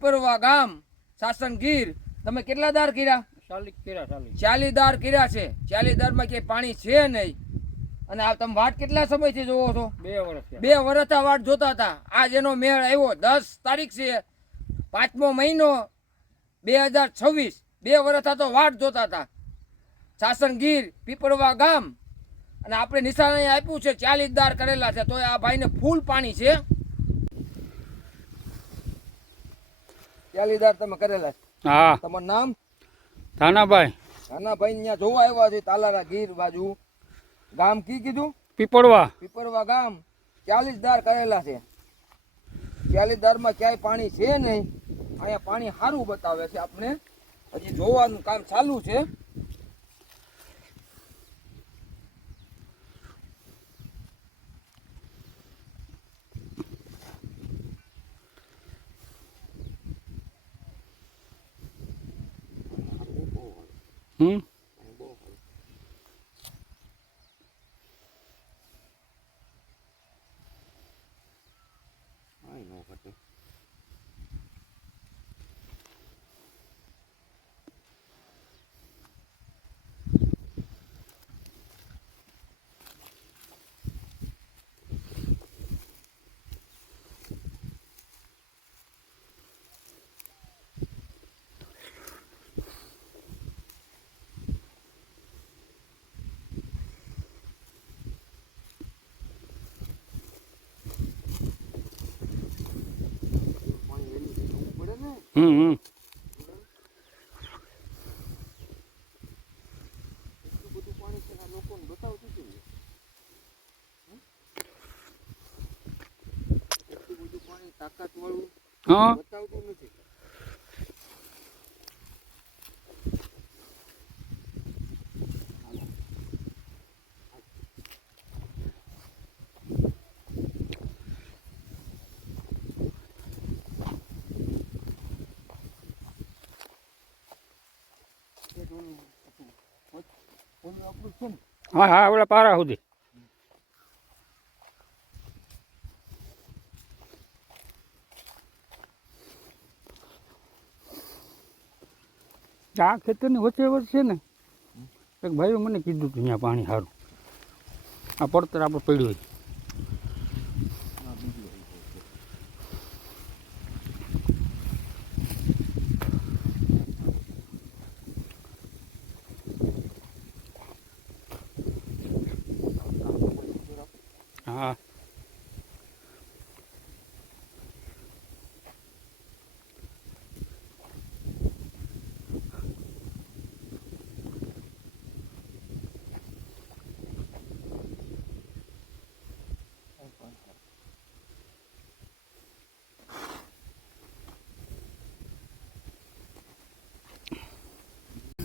પીપરવા ગામ સાસણ ગીર તમે કેટલા દાર કર્યા? 40 દાર કર્યા છે. 40 દારમાં ક્યાંય પાણી છે નહીં. અને આ તમે વાટ કેટલા સમયથી જોવો છો? 2 વર્ષ. 2 વર્ષથી વાટ જોતા હતા. આજ એનો મેળ આવ્યો. 10 તારીખ છે, 5મો મહિનો 2026. 2 વર્ષથી તો વાટ જોતા હતા. સાસણ ગીર પીપરવા ગામ અને આપણે નિશાને આપ્યું છે 40 દાર કરેલા છે. તો આ ભાઈને ફૂલ પાણી છે. 40 દાર તમે કરેલા છે. હા. તમારું નામ? ધાનાભાઈ. ધાનાભાઈ અહીંયા જોવા આવ્યા છે તાલારા ગીર બાજુ. ગામ કી કીધું? પીપળવા. પીપરવા ગામ 40 દાર કરેલા છે. 40 દારમાં ક્યાંય પાણી છે નહીં. અહીંયા પાણી સારું બતાવે છે. આપણે હજી જોવાનું કામ ચાલુ છે. હમ. હમ. તાકાત વાળું હા. બતાવતું નથી. હા હા, ઓલા પારા સુધી. આ ખેતરની વચ્ચે છે ને એક ભાઈએ મને કીધું હતું અહીંયા પાણી સારું. આ પડતર આપણે પડ્યું હોય. હા.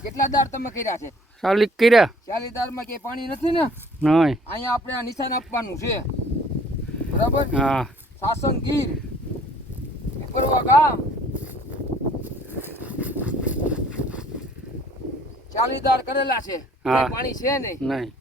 કેટલા દાર તમે કર્યા છે? 40 કર્યા. 40 દારમાં ક્યાંય પાણી નથી ને? નહીં. અહીંયા આપણે આ નિશાન આપવાનું છે. બરાબર? હા. સાસણ ગીર પીપરવા ગામ 40 દાર કરેલા છે. હા. પાણી છે નહીં. નહીં.